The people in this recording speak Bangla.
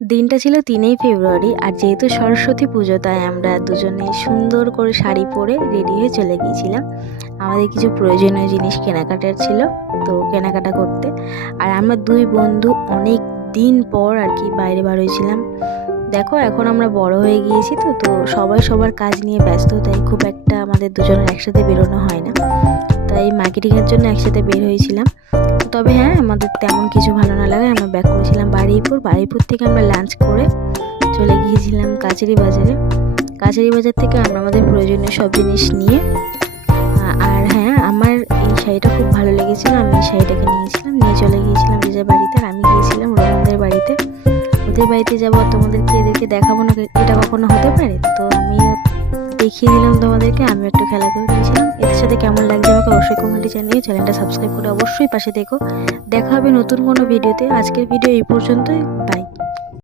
দিনটা ছিল ৩ই ফেব্রুয়ারি আর যেহেতু সরস্বতী পুজো তাই আমরা দুজনে সুন্দর করে শাড়ি পরে রেডি হয়ে চলে গিয়েছিলাম। আমাদের কিছু প্রয়োজনীয় জিনিস কেনাকাটার ছিল, তো কেনাকাটা করতে। আর আমরা দুই বন্ধু অনেক দিন পর আর কি বাইরে বার হয়েছিলাম। দেখো এখন আমরা বড় হয়ে গিয়েছি, তো সবাই সবার কাজ নিয়ে ব্যস্ত, তাই খুব একটা আমাদের দুজনের একসাথে বেরোনো হয় না। তাই মার্কেটিংয়ের জন্য একসাথে বের হয়েছিলাম। তবে হ্যাঁ, আমাদের তেমন কিছু ভালো না লাগায় আমরা ব্যাক করেছিলাম বারুইপুর থেকে আমরা লাঞ্চ করে চলে গিয়েছিলাম কাছারি বাজারে। কাছারি বাজার থেকে আমরা আমাদের প্রয়োজনীয় সব জিনিস নিয়ে আর হ্যাঁ, আমার এই শাড়িটা খুব ভালো লেগেছিলো, আমি এই শাড়িটাকে নিয়ে চলে গিয়েছিলাম যে যার বাড়িতে। আর আমি গিয়েছিলাম রোহনদের বাড়িতে। ওদের বাড়িতে যাবো, তোমাদেরকে এদেরকে দেখাবো না, এটা কখনো হতে পারে? তো আমি দেখিয়ে দিলাম তোমাদেরকে, আমি একটু খেলা করে নিয়েছিলাম। এদের সাথে কেমন লাগছে আমাকে অবশ্যই কমেন্টে জানিয়ে চ্যানেলটা সাবস্ক্রাইব করে অবশ্যই পাশে দেখো। দেখা হবে নতুন কোনো ভিডিওতে। আজকের ভিডিও এই পর্যন্তই। বাই।